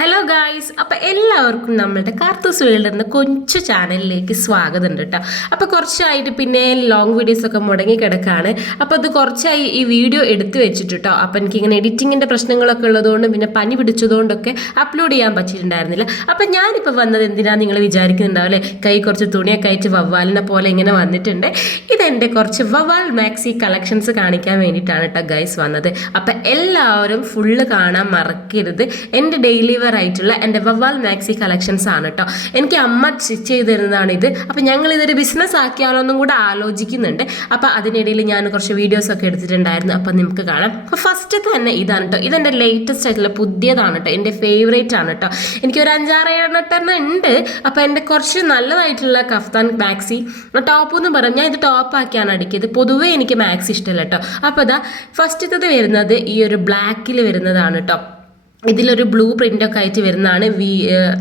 Hello guys, അപ്പോൾ എല്ലാവർക്കും നമ്മളുടെ കാർത്തൂസ് വേൾഡ് എന്ന കൊച്ചു ചാനലിലേക്ക് സ്വാഗതം ഉണ്ട് കേട്ടോ. അപ്പോൾ കുറച്ചായിട്ട് പിന്നെ ലോങ് വീഡിയോസ് ഒക്കെ മുടങ്ങി കിടക്കാണ്. അപ്പോൾ അത് കുറച്ചായി ഈ വീഡിയോ എടുത്തു വെച്ചിട്ട് കേട്ടോ. അപ്പോൾ എനിക്കിങ്ങനെ എഡിറ്റിങ്ങിൻ്റെ പ്രശ്നങ്ങളൊക്കെ ഉള്ളതുകൊണ്ടും പിന്നെ പനി പിടിച്ചതുകൊണ്ടൊക്കെ അപ്ലോഡ് ചെയ്യാൻ പറ്റിയിട്ടുണ്ടായിരുന്നില്ല. അപ്പോൾ ഞാനിപ്പോൾ വന്നത് എന്തിനാണ് നിങ്ങൾ വിചാരിക്കുന്നുണ്ടാവില്ലേ, കൈ കുറച്ച് തുണിയൊക്കെ അയച്ച് വവ്വാലിനെ പോലെ ഇങ്ങനെ വന്നിട്ടുണ്ട്. ഇതെൻ്റെ കുറച്ച് വവ്വാൽ മാക്സി കളക്ഷൻസ് കാണിക്കാൻ വേണ്ടിയിട്ടാണ് കേട്ടോ ഗൈസ് വന്നത്. അപ്പോൾ എല്ലാവരും ഫുള്ള് കാണാൻ മറക്കരുത്. എൻ്റെ ഡെയിലി ആയിട്ടുള്ള എൻ്റെ വവ്വാൽ മാക്സി കളക്ഷൻസ് ആണ് കേട്ടോ. എനിക്ക് അമ്മ സ്റ്റിച്ച് ചെയ്ത് തരുന്നതാണ് ഇത്. അപ്പം ഞങ്ങൾ ഇതൊരു ബിസിനസ് ആക്കിയാലോ എന്നും കൂടെ ആലോചിക്കുന്നുണ്ട്. അപ്പം അതിനിടയിൽ ഞാൻ കുറച്ച് വീഡിയോസ് ഒക്കെ എടുത്തിട്ടുണ്ടായിരുന്നു. അപ്പം നിങ്ങൾക്ക് കാണാം. അപ്പോൾ ഫസ്റ്റ് തന്നെ ഇതാണ് കേട്ടോ. ഇതെൻ്റെ ലേറ്റസ്റ്റ് ആയിട്ടുള്ള പുതിയതാണ് കേട്ടോ. എൻ്റെ ഫേവറേറ്റ് ആണ് കേട്ടോ. എനിക്കൊരു 5-6 ഉണ്ട്. അപ്പോൾ എൻ്റെ കുറച്ച് നല്ലതായിട്ടുള്ള കഫ്താൻ മാക്സി ടോപ്പ് എന്ന് പറയും. ഞാൻ ഇത് ടോപ്പാക്കിയാണ് അടിക്കിയത്. പൊതുവേ എനിക്ക് മാക്സി ഇഷ്ടമല്ല കേട്ടോ. അപ്പോൾ ഇതാ ഫസ്റ്റത്തത് വരുന്നത് ഈ ഒരു ബ്ലാക്കിൽ വരുന്നതാണ് കേട്ടോ. ഇതിലൊരു ബ്ലൂ പ്രിൻ്റൊക്കെ ആയിട്ട് വരുന്നതാണ്.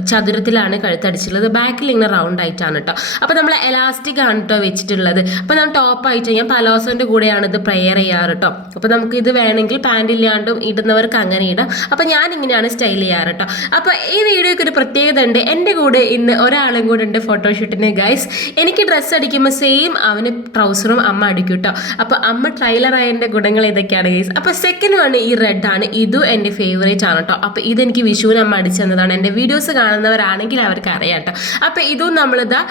ചതുരത്തിലാണ് കഴുത്തടിച്ചിട്ടുള്ളത്. ബാക്കിൽ ഇങ്ങനെ റൗണ്ട് ആയിട്ടാണ് കേട്ടോ. അപ്പോൾ നമ്മൾ എലാസ്റ്റിക് ആണ് കേട്ടോ വെച്ചിട്ടുള്ളത്. അപ്പോൾ ഞാൻ ടോപ്പായിട്ട് ഞാൻ പലോസോൻ്റെ കൂടെയാണ് ഇത് പ്രെയർ ചെയ്യാറ് കേട്ടോ. അപ്പോൾ നമുക്ക് ഇത് വേണമെങ്കിൽ പാൻറ് ഇല്ലാണ്ടും ഇടുന്നവർക്ക് അങ്ങനെ ഇടാം. അപ്പോൾ ഞാൻ ഇങ്ങനെയാണ് സ്റ്റൈൽ ചെയ്യാറ് കേട്ടോ. അപ്പോൾ ഈ വീഡിയോയ്ക്ക് ഒരു പ്രത്യേകത ഉണ്ട്. എൻ്റെ കൂടെ ഇന്ന് ഒരാളും കൂടെ ഉണ്ട് ഫോട്ടോഷൂട്ടിന് ഗൈസ്. എനിക്ക് ഡ്രസ്സ് അടിക്കുമ്പോൾ സെയിം അവന് ട്രൗസറും അമ്മ അടിക്കും കേട്ടോ. അപ്പോൾ അമ്മ ട്രൈലറായതിൻ്റെ ഗുണങ്ങൾ ഇതൊക്കെയാണ് ഗൈസ്. അപ്പോൾ സെക്കൻഡ് ആണ് ഈ റെഡ് ആണ്. ഇതും എൻ്റെ ഫേവറേറ്റ് ആണ്. അപ്പോൾ ഇതെനിക്ക് വിഷുവിന് അമ്മ അടിച്ചു തന്നതാണ്. എൻ്റെ വീഡിയോസ് കാണുന്നവരാണെങ്കിൽ അവർക്ക് അറിയാം കേട്ടോ. അപ്പോൾ ഇതും നമ്മളിതാ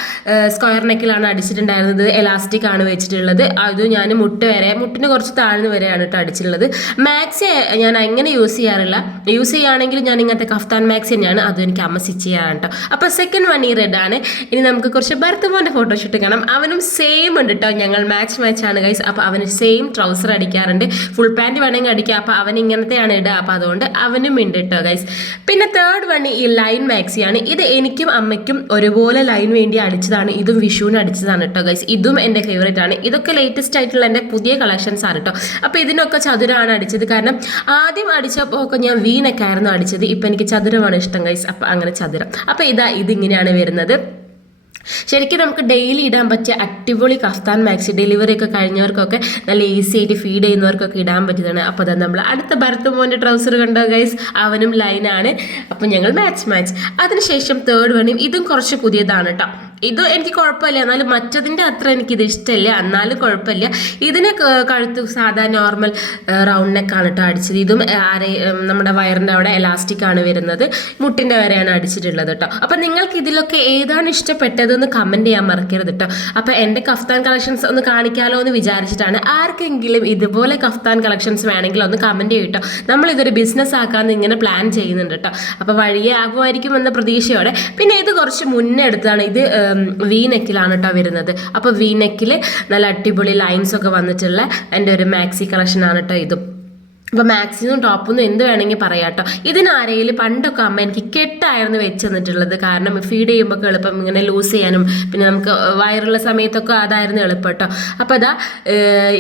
സ്ക്വയർ നെക്കിലാണ് അടിച്ചിട്ടുണ്ടായിരുന്നത്. എലാസ്റ്റിക് ആണ് വെച്ചിട്ടുള്ളത്. അത് ഞാൻ മുട്ടിന് കുറച്ച് താഴ്ന്നു വരെയാണ് കേട്ടോ അടിച്ചിട്ടുള്ളത്. മാക്സി ഞാൻ അങ്ങനെ യൂസ് ചെയ്യാറില്ല. യൂസ് ചെയ്യുകയാണെങ്കിൽ ഞാൻ ഇങ്ങനത്തെ കഫ്താൻ മാക്സി തന്നെയാണ്. അതും എനിക്ക് അമ്മ സ്റ്റിച്ച് ചെയ്യാറ് കേട്ടോ. അപ്പോൾ സെക്കൻഡ് വൺ ഈ റെഡ് ആണ്. ഇനി നമുക്ക് കുറച്ച് ബർത്തുമോൻ്റെ ഫോട്ടോഷൂട്ട് കാണാം. അവനും സെയിം ഉണ്ട് കേട്ടോ. ഞങ്ങൾ മാച്ച് ആണ് ഗൈസ്. അപ്പോൾ അവന് സെയിം ട്രൗസർ അടിക്കാറുണ്ട്. ഫുൾ പാൻറ് വേണമെങ്കിൽ അടിക്കാം. അപ്പോൾ അവൻ ഇങ്ങനത്തെയാണ് ഇടുക. അപ്പോൾ അതുകൊണ്ട് അവനും ഉണ്ട് കേട്ടോ ഗൈസ്. പിന്നെ തേർഡ് വൺ ഈ ലൈൻ മാക്സിയാണ്. ഇത് എനിക്കും അമ്മയ്ക്കും ഒരുപോലെ ലൈൻ വേണ്ടി അടിച്ചതാണ്. ഇതും വിഷുവിന് അടിച്ചതാണ് കേട്ടോ ഗൈസ്. ഇതും എൻ്റെ ഫേവറേറ്റ് ആണ്. ഇതൊക്കെ ലേറ്റസ്റ്റ് ആയിട്ടുള്ള എൻ്റെ പുതിയ കളക്ഷൻസ് ആണ് കേട്ടോ. അപ്പോൾ ഇതിനൊക്കെ ചതുരമാണ് അടിച്ചത്. കാരണം ആദ്യം അടിച്ചപ്പോൾ ഒക്കെ ഞാൻ വീനൊക്കെ ആയിരുന്നു അടിച്ചത്. ഇപ്പം എനിക്ക് ചതുരമാണ് ഇഷ്ടം ഗൈസ്. അപ്പോൾ അങ്ങനെ ചതുരം. അപ്പോൾ ഇതിങ്ങനെയാണ് വരുന്നത്. ശരിക്കും നമുക്ക് ഡെയിലി ഇടാൻ പറ്റിയ അടിപൊളി കഫ്താൻ മാക്സി. ഡെലിവറി ഒക്കെ കഴിഞ്ഞവർക്കൊക്കെ നല്ല ഈസി ആയിട്ട് ഫീഡ് ചെയ്യുന്നവർക്കൊക്കെ ഇടാൻ പറ്റിയതാണ്. അപ്പോൾ അത് നമ്മൾ അടുത്ത ഭരത്തുമോൻ്റെ ട്രൗസർ കണ്ടോ ഗൈസ്. അവനും ലൈനാണ്. അപ്പോൾ ഞങ്ങൾ മാച്ച്. അതിനുശേഷം തേർഡ് വണ്ണും ഇതും കുറച്ച് പുതിയതാണ് കേട്ടോ. ഇത് എനിക്ക് കുഴപ്പമില്ല. എന്നാലും മറ്റതിൻ്റെ അത്ര എനിക്കിത് ഇഷ്ടമില്ല. എന്നാലും കുഴപ്പമില്ല. ഇതിന് കഴുത്ത് സാധാ നോർമൽ റൗണ്ട് നെക്കാണ് കേട്ടോ അടിച്ചത്. ഇതും നമ്മുടെ വയറിൻ്റെ അവിടെ എലാസ്റ്റിക് ആണ് വരുന്നത്. മുട്ടിൻ്റെ വരെയാണ് അടിച്ചിട്ടുള്ളത് കേട്ടോ. അപ്പം നിങ്ങൾക്ക് ഇതിലൊക്കെ ഏതാണ് ഇഷ്ടപ്പെട്ടതെന്ന് കമൻറ്റ് ചെയ്യാൻ മറക്കരുത് കേട്ടോ. അപ്പോൾ എൻ്റെ കഫ്താൻ കളക്ഷൻസ് ഒന്ന് കാണിക്കാമല്ലോ എന്ന് വിചാരിച്ചിട്ടാണ്. ആർക്കെങ്കിലും ഇതുപോലെ കഫ്താൻ കളക്ഷൻസ് വേണമെങ്കിൽ ഒന്ന് കമൻറ്റ് ചെയ്യും കേട്ടോ. നമ്മളിതൊരു ബിസിനസ് ആക്കാമെന്ന് ഇങ്ങനെ പ്ലാൻ ചെയ്യുന്നുണ്ട് കേട്ടോ. അപ്പോൾ വഴിയെ ആകുമായിരിക്കും എന്ന പ്രതീക്ഷയോടെ. പിന്നെ ഇത് കുറച്ച് മുന്നേ എടുത്തതാണ്. ഇത് വി നെക്കിലാണ് കേട്ടോ വരുന്നത്. അപ്പോൾ വി നെക്കിൽ നല്ല അടിപൊളി ലൈൻസ് ഒക്കെ വന്നിട്ടുള്ള എൻ്റെ ഒരു മാക്സി കളക്ഷനാണ് കേട്ടോ ഇതും. അപ്പോൾ മാക്സിനും ടോപ്പൊന്നും എന്ത് വേണമെങ്കിൽ പറയാം കേട്ടോ. ഇതിനാരെങ്കിലും പണ്ടൊക്കെ അമ്മ എനിക്ക് കെട്ടായിരുന്നു വെച്ച് തന്നിട്ടുള്ളത്. കാരണം ഫീഡ് ചെയ്യുമ്പോൾ എളുപ്പം ഇങ്ങനെ ലൂസ് ചെയ്യാനും പിന്നെ നമുക്ക് വയറുള്ള സമയത്തൊക്കെ അതായിരുന്നു എളുപ്പം കേട്ടോ. അപ്പോൾ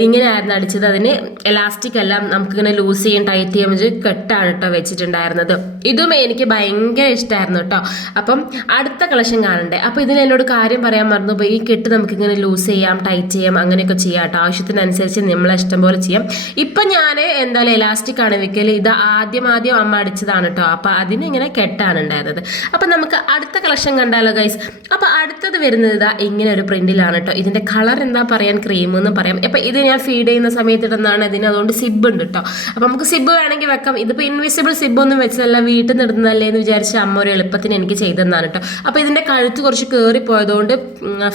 ഇങ്ങനെയായിരുന്നു അടിച്ചത്. അതിന് എലാസ്റ്റിക് എല്ലാം നമുക്കിങ്ങനെ ലൂസ് ചെയ്യാൻ ടൈറ്റ് ചെയ്യാൻ വെച്ച് കെട്ടാണ് കേട്ടോ വെച്ചിട്ടുണ്ടായിരുന്നത്. ഇതും എനിക്ക് ഭയങ്കര ഇഷ്ടമായിരുന്നു കേട്ടോ. അപ്പം അടുത്ത കളക്ഷൻ കാണണ്ടേ. അപ്പോൾ ഇതിന് എന്നോട് കാര്യം പറയാൻ മറന്നുപോയി. ഈ കെട്ട് നമുക്കിങ്ങനെ ലൂസ് ചെയ്യാം, ടൈറ്റ് ചെയ്യാം, അങ്ങനെയൊക്കെ ചെയ്യാം കേട്ടോ. ആവശ്യത്തിനനുസരിച്ച് നമ്മളെ ഇഷ്ടം പോലെ ചെയ്യാം. ഇപ്പം ഞാൻ എന്തായാലും എലാസ്റ്റിക് ആണ് വെക്കൽ. ഇത് ആദ്യം അമ്മ അടിച്ചതാണ് കേട്ടോ. അപ്പോൾ അതിനിങ്ങനെ കെട്ടാണ് ഉണ്ടായിരുന്നത്. അപ്പം നമുക്ക് അടുത്ത കളക്ഷൻ കണ്ടാലോ ഗൈസ്. അപ്പോൾ അടുത്തത് വരുന്നത് ഇങ്ങനെ ഒരു പ്രിന്റിലാണ് കേട്ടോ. ഇതിൻ്റെ കളർ എന്താ പറയാൻ, ക്രീം എന്ന് പറയാം. അപ്പം ഇത് ഞാൻ ഫീഡ് ചെയ്യുന്ന സമയത്ത് ഇടുന്നതാണ്. ഇതിന് അതുകൊണ്ട് സിബ് ഉണ്ട് കേട്ടോ. അപ്പം നമുക്ക് സിബ് വേണമെങ്കിൽ വെക്കാം. ഇതിപ്പോൾ ഇൻവിസിബിൾ സിബൊന്നും വെച്ചതല്ല, വീട്ടിൽ നിന്ന് ഇടുന്നതല്ലേ എന്ന് വിചാരിച്ച് അമ്മ ഒരു എളുപ്പത്തിന് എനിക്ക് ചെയ്തതാണ് കേട്ടോ. അപ്പോൾ ഇതിൻ്റെ കഴുത്ത് കുറച്ച് കയറിപ്പോയതുകൊണ്ട്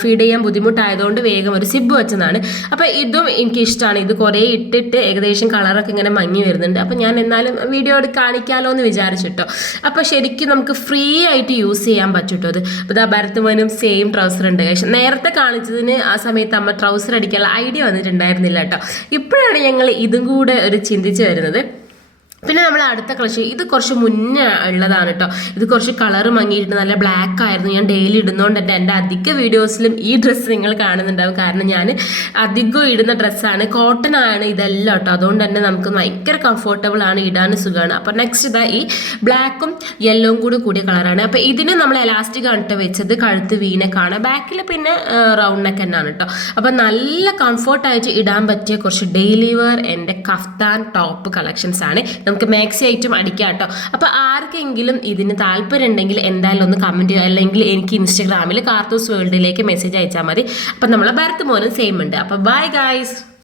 ഫീഡ് ചെയ്യാൻ ബുദ്ധിമുട്ടായതുകൊണ്ട് വേഗം ഒരു സിബ് വെച്ചതാണ്. അപ്പോൾ ഇതും എനിക്ക് ഇഷ്ടമാണ്. ഇത് കുറേ ഇട്ടിട്ട് ഏകദേശം കളറൊക്കെ ഇങ്ങനെ മങ്ങി വരുന്നുണ്ട്. അപ്പോൾ ഞാൻ എന്നാലും വീഡിയോ കാണിക്കാമല്ലോ എന്ന് വിചാരിച്ചിട്ടോ. അപ്പോൾ ശരിക്കും നമുക്ക് ഫ്രീ ആയിട്ട് യൂസ് ചെയ്യാൻ പറ്റും കേട്ടോ. അത് ഭരത്തുമോനും സെയിം ട്രൗസർ ഉണ്ട്. പക്ഷേ നേരത്തെ കാണിച്ചതിന് ആ സമയത്ത് അമ്മ ട്രൗസർ അടിക്കാനുള്ള ഐഡിയ വന്നിട്ടുണ്ടായിരുന്നില്ല കേട്ടോ. ഇപ്പോഴാണ് ഞങ്ങൾ ഇതും കൂടെ ഒരു ചിന്തിച്ച് വരുന്നത്. പിന്നെ നമ്മൾ അടുത്ത കളക്ഷൻ ഇത് കുറച്ച് മുന്നേ ഉള്ളതാണ് കേട്ടോ. ഇത് കുറച്ച് കളർ മങ്ങിയിട്ട് നല്ല ബ്ലാക്ക് ആയിരുന്നു. ഞാൻ ഡെയിലി ഇടുന്നതുകൊണ്ട് തന്നെ എൻ്റെ അധിക വീഡിയോസിലും ഈ ഡ്രസ്സ് നിങ്ങൾ കാണുന്നുണ്ടാവും. കാരണം ഞാൻ അധികം ഇടുന്ന ഡ്രസ്സാണ്. കോട്ടൺ ആണ് ഇതെല്ലാം കേട്ടോ. അതുകൊണ്ട് തന്നെ നമുക്ക് ഭയങ്കര കംഫർട്ടബിൾ ആണ്, ഇടാൻ സുഖമാണ്. അപ്പോൾ നെക്സ്റ്റ് ഈ ബ്ലാക്കും യെല്ലോവും കൂടിയ കളറാണ്. അപ്പോൾ ഇതിന് നമ്മൾ എലാസ്റ്റിക് ആണ് കേട്ടോ വെച്ചത്. കഴുത്ത് വീനക്കാണ്, ബാക്കിൽ പിന്നെ റൗണ്ട് നെക്ക് തന്നെയാണ് കേട്ടോ. അപ്പോൾ നല്ല കംഫർട്ടായിട്ട് ഇടാൻ പറ്റിയ കുറച്ച് ഡെയിലി വെയർ എൻ്റെ കഫ്താൻ ടോപ്പ് കളക്ഷൻസ് ആണ്. നമുക്ക് മാക്സി ഐറ്റം അടിക്കാം കേട്ടോ. അപ്പോൾ ആർക്കെങ്കിലും ഇതിന് താല്പര്യം ഉണ്ടെങ്കിൽ എന്തായാലും ഒന്ന് കമൻറ്റ് ചെയ്യുക, അല്ലെങ്കിൽ എനിക്ക് ഇൻസ്റ്റാഗ്രാമിൽ കാർത്തൂസ് വേൾഡിലേക്ക് മെസ്സേജ് അയച്ചാൽ മതി. അപ്പം നമ്മളെ ഭരത് മോനും സെയിം ഉണ്ട്. അപ്പോൾ ബൈ ഗൈസ്.